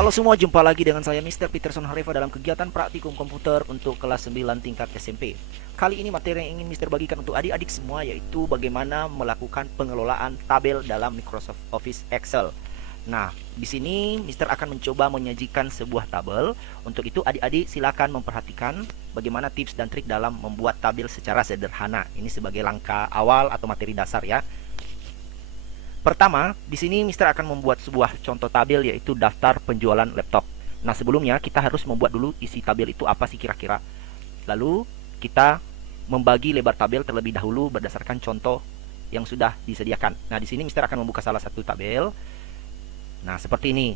Halo semua, jumpa lagi dengan saya Mr. Peterson Harifa dalam kegiatan praktikum komputer untuk kelas 9 tingkat SMP. Kali ini materi yang ingin Mr. bagikan untuk adik-adik semua yaitu bagaimana melakukan pengelolaan tabel dalam Microsoft Office Excel. Nah, di sini Mr. akan mencoba menyajikan sebuah tabel. Untuk itu adik-adik silakan memperhatikan bagaimana tips dan trik dalam membuat tabel secara sederhana. Ini sebagai langkah awal atau materi dasar ya. Pertama, di sini Mister akan membuat sebuah contoh tabel yaitu daftar penjualan laptop. Nah, sebelumnya kita harus membuat dulu isi tabel itu apa sih kira-kira. Lalu kita membagi lebar tabel terlebih dahulu berdasarkan contoh yang sudah disediakan. Nah, di sini Mister akan membuka salah satu tabel. Nah, seperti ini.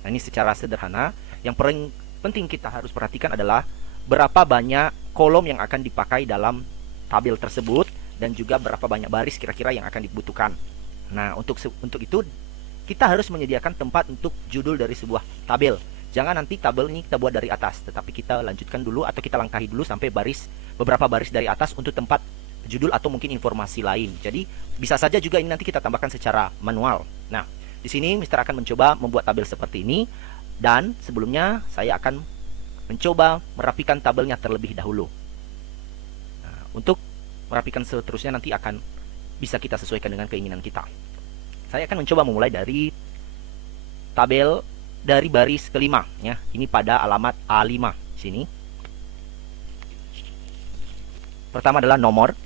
Nah, ini secara sederhana. Yang paling penting kita harus perhatikan adalah berapa banyak kolom yang akan dipakai dalam tabel tersebut dan juga berapa banyak baris kira-kira yang akan dibutuhkan. Nah, untuk itu kita harus menyediakan tempat untuk judul dari sebuah tabel. Jangan nanti tabel ini kita buat dari atas, tetapi kita lanjutkan dulu atau kita langkahi dulu sampai beberapa baris dari atas untuk tempat judul atau mungkin informasi lain. Jadi, bisa saja juga ini nanti kita tambahkan secara manual. Nah, di sini Mister akan mencoba membuat tabel seperti ini dan sebelumnya saya akan mencoba merapikan tabelnya terlebih dahulu. Nah, untuk merapikan seterusnya nanti akan bisa kita sesuaikan dengan keinginan kita. Saya akan mencoba memulai dari tabel dari baris kelima ya. Ini pada alamat A5 sini. Pertama adalah nomor.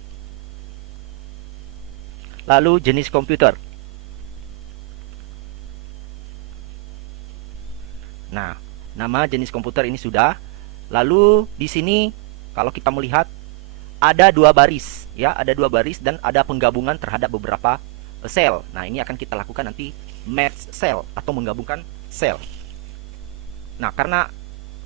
Lalu jenis komputer. Nah, nama jenis komputer ini sudah. Lalu di sini kalau kita melihat ada dua baris ya, ada dua baris dan ada penggabungan terhadap beberapa sel. Nah, ini akan kita lakukan nanti merge cell atau menggabungkan sel. Nah, karena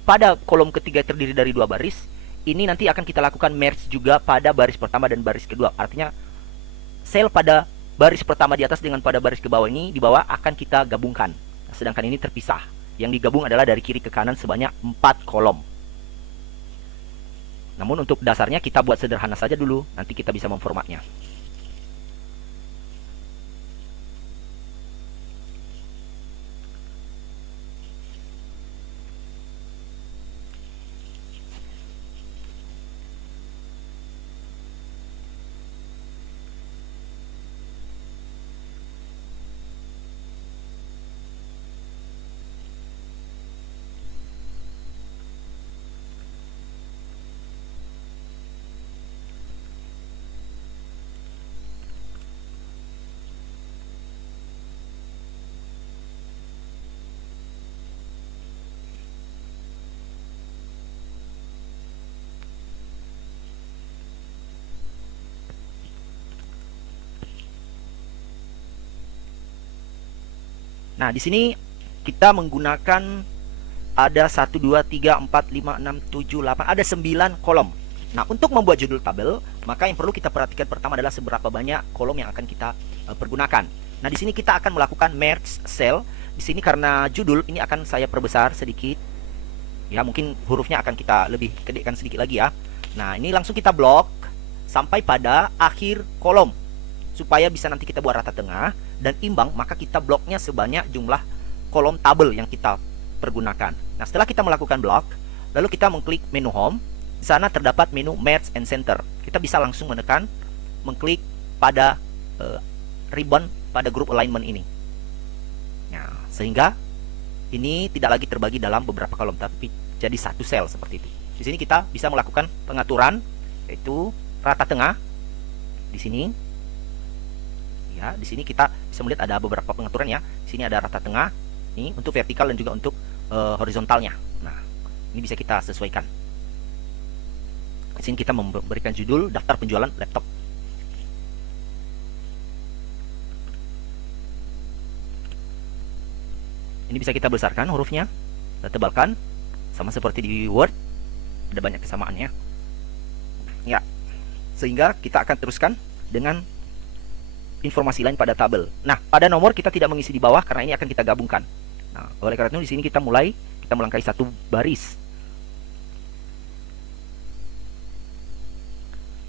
pada kolom ketiga terdiri dari dua baris, ini nanti akan kita lakukan merge juga pada baris pertama dan baris kedua. Artinya sel pada baris pertama di atas dengan pada baris ke bawah ini di bawah akan kita gabungkan. Nah, sedangkan ini terpisah. Yang digabung adalah dari kiri ke kanan sebanyak 4 kolom. Namun untuk dasarnya kita buat sederhana saja dulu, nanti kita bisa memformatnya. Nah, di sini kita menggunakan ada 1, 2, 3, 4, 5, 6, 7, 8, ada 9 kolom. Nah, untuk membuat judul tabel, maka yang perlu kita perhatikan pertama adalah seberapa banyak kolom yang akan kita pergunakan. Nah, di sini kita akan melakukan merge cell. Di sini karena judul ini akan saya perbesar sedikit. Ya, mungkin hurufnya akan kita lebih kedekkan sedikit lagi ya. Nah, ini langsung kita blok sampai pada akhir kolom. Supaya bisa nanti kita buat rata tengah dan imbang, maka kita bloknya sebanyak jumlah kolom tabel yang kita pergunakan. Nah, setelah kita melakukan blok, lalu kita mengklik menu home. Di sana terdapat menu merge and center. Kita bisa langsung mengklik pada ribbon pada group alignment ini. Nah, sehingga ini tidak lagi terbagi dalam beberapa kolom, tapi jadi satu sel seperti itu. Di sini kita bisa melakukan pengaturan, yaitu rata tengah. Di sini. Ya, di sini kita bisa melihat ada beberapa pengaturan ya. Di sini ada rata tengah, ini untuk vertikal dan juga untuk horizontalnya. Nah, ini bisa kita sesuaikan. Di sini kita memberikan judul daftar penjualan laptop. Ini bisa kita besarkan hurufnya, kita tebalkan, sama seperti di Word, ada banyak kesamaannya. Ya, sehingga kita akan teruskan dengan informasi lain pada tabel. Nah, pada nomor kita tidak mengisi di bawah karena ini akan kita gabungkan. Nah, oleh karena itu di sini kita melangkahi satu baris.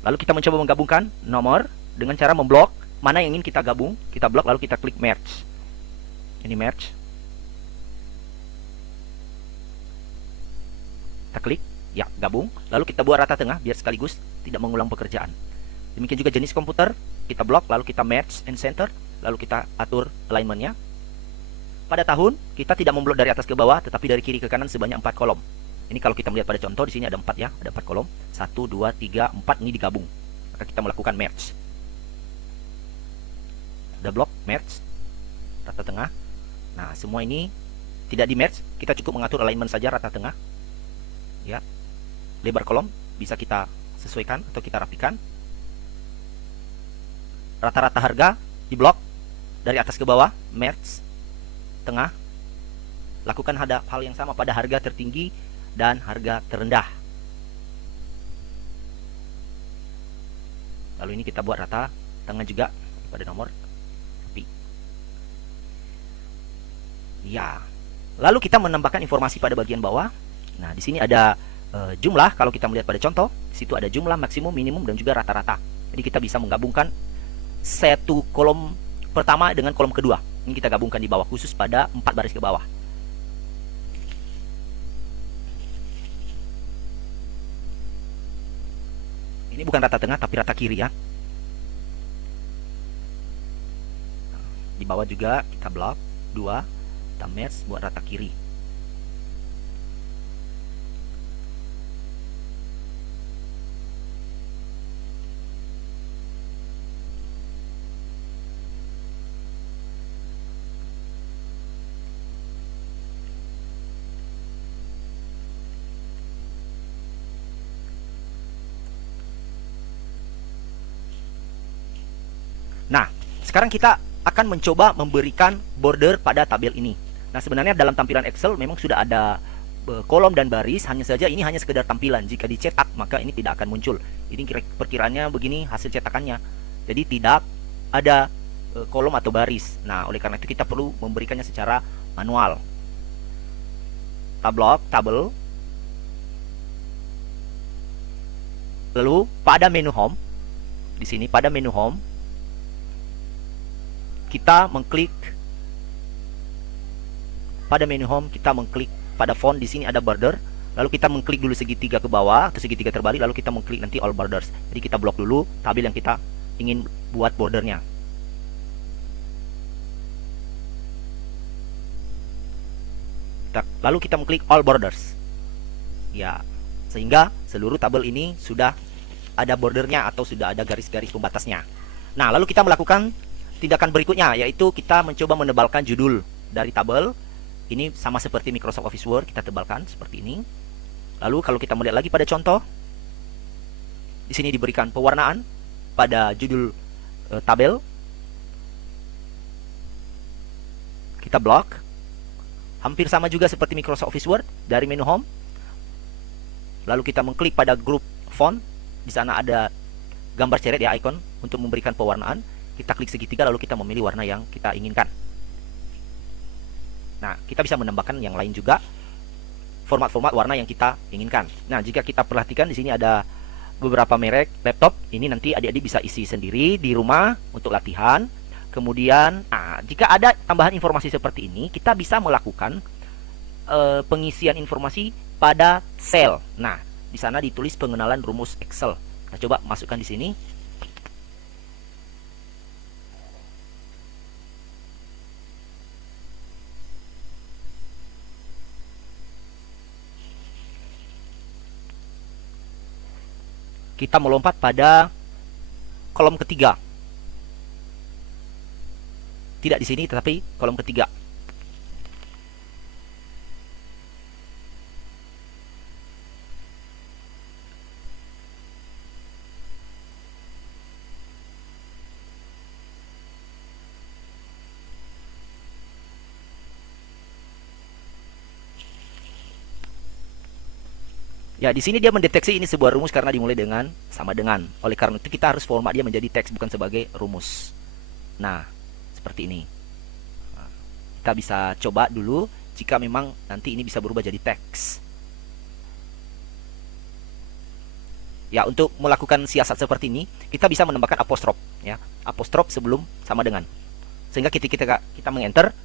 Lalu kita mencoba menggabungkan nomor dengan cara memblok mana yang ingin kita gabung, kita blok lalu kita klik merge. Ini merge. Kita klik, ya gabung. Lalu kita buat rata tengah biar sekaligus tidak mengulang pekerjaan. Demikian juga jenis komputer, kita blok, lalu kita merge and center, lalu kita atur alignmentnya. Pada tahun, kita tidak memblok dari atas ke bawah, tetapi dari kiri ke kanan sebanyak 4 kolom. Ini kalau kita melihat pada contoh, di sini ada 4 ya, ada 4 kolom. 1, 2, 3, 4, ini digabung. Maka kita melakukan merge. Udah blok, merge, rata tengah. Nah, semua ini tidak di merge, kita cukup mengatur alignment saja rata tengah. Ya, lebar kolom bisa kita sesuaikan atau kita rapikan. Rata-rata harga di blok dari atas ke bawah, merge, tengah. Lakukan hal yang sama pada harga tertinggi dan harga terendah. Lalu ini kita buat rata tengah juga pada nomor P. Ya. Lalu kita menambahkan informasi pada bagian bawah. Nah, di sini ada jumlah. Kalau kita melihat pada contoh, di situ ada jumlah, maksimum, minimum, dan juga rata-rata. Jadi kita bisa menggabungkan satu kolom pertama dengan kolom kedua. Ini kita gabungkan di bawah, khusus pada 4 baris ke bawah. Ini bukan rata tengah, tapi rata kiri ya. Di bawah juga kita blok 2, kita merge buat rata kiri. Nah, sekarang kita akan mencoba memberikan border pada tabel ini. Nah, sebenarnya dalam tampilan Excel memang sudah ada kolom dan baris, hanya saja ini hanya sekedar tampilan. Jika dicetak, maka ini tidak akan muncul. Ini perkiraannya begini hasil cetakannya. Jadi tidak ada kolom atau baris. Nah, oleh karena itu kita perlu memberikannya secara manual. Tabel. Lalu pada menu home, di sini pada menu home kita mengklik pada menu home, kita mengklik pada font. Di sini ada border, lalu kita mengklik dulu segitiga ke bawah atau segitiga terbalik, lalu kita mengklik nanti all borders. Jadi kita blok dulu tabel yang kita ingin buat bordernya. Lalu kita mengklik all borders. Ya, sehingga seluruh tabel ini sudah ada bordernya atau sudah ada garis-garis pembatasnya. Nah, lalu kita melakukan tindakan berikutnya, yaitu kita mencoba menebalkan judul dari tabel. Ini sama seperti Microsoft Office Word, kita tebalkan seperti ini. Lalu kalau kita melihat lagi pada contoh, di sini diberikan pewarnaan pada judul tabel. Kita blok. Hampir sama juga seperti Microsoft Office Word dari menu home. Lalu kita mengklik pada grup font. Di sana ada gambar ceret ya, icon untuk memberikan pewarnaan. Kita klik segitiga, lalu kita memilih warna yang kita inginkan. Nah, kita bisa menambahkan yang lain juga, format-format warna yang kita inginkan. Nah, jika kita perhatikan di sini ada beberapa merek laptop. Ini nanti adik-adik bisa isi sendiri di rumah untuk latihan. Kemudian, jika ada tambahan informasi seperti ini, kita bisa melakukan pengisian informasi pada sel. Nah, di sana ditulis pengenalan rumus Excel. Nah, coba masukkan di sini. Kita melompat pada kolom ketiga. Tidak di sini, tetapi kolom ketiga. Ya, di sini dia mendeteksi ini sebuah rumus karena dimulai dengan sama dengan. Oleh karena itu kita harus format dia menjadi teks bukan sebagai rumus. Nah, seperti ini. Nah, kita bisa coba dulu jika memang nanti ini bisa berubah jadi teks. Ya, untuk melakukan siasat seperti ini, kita bisa menambahkan apostrof, ya. Apostrof sebelum sama dengan. Sehingga ketika kita mengenter,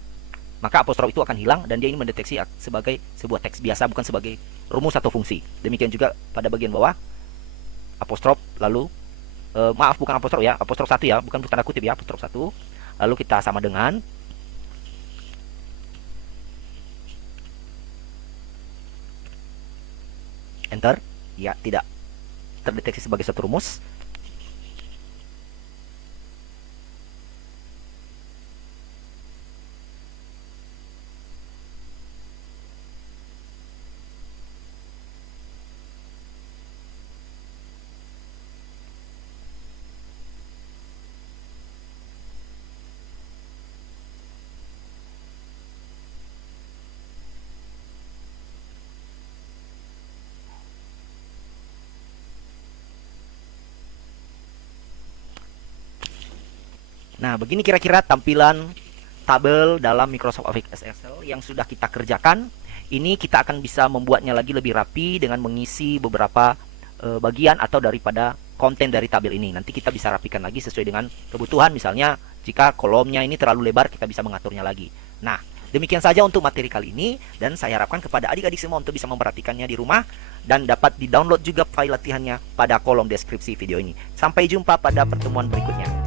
maka apostrof itu akan hilang dan dia ini mendeteksi sebagai sebuah teks biasa bukan sebagai rumus atau fungsi. Demikian juga pada bagian bawah, apostrof, lalu maaf bukan apostrof ya, apostrof 1 ya, bukan tanda kutip ya, apostrof 1. Lalu kita sama dengan enter, ya tidak terdeteksi sebagai satu rumus. Nah, begini kira-kira tampilan tabel dalam Microsoft Office Excel yang sudah kita kerjakan. Ini kita akan bisa membuatnya lagi lebih rapi dengan mengisi beberapa bagian atau daripada konten dari tabel ini. Nanti kita bisa rapikan lagi sesuai dengan kebutuhan. Misalnya, jika kolomnya ini terlalu lebar, kita bisa mengaturnya lagi. Nah, demikian saja untuk materi kali ini. Dan saya harapkan kepada adik-adik semua untuk bisa memperhatikannya di rumah. Dan dapat di-download juga file latihannya pada kolom deskripsi video ini. Sampai jumpa pada pertemuan berikutnya.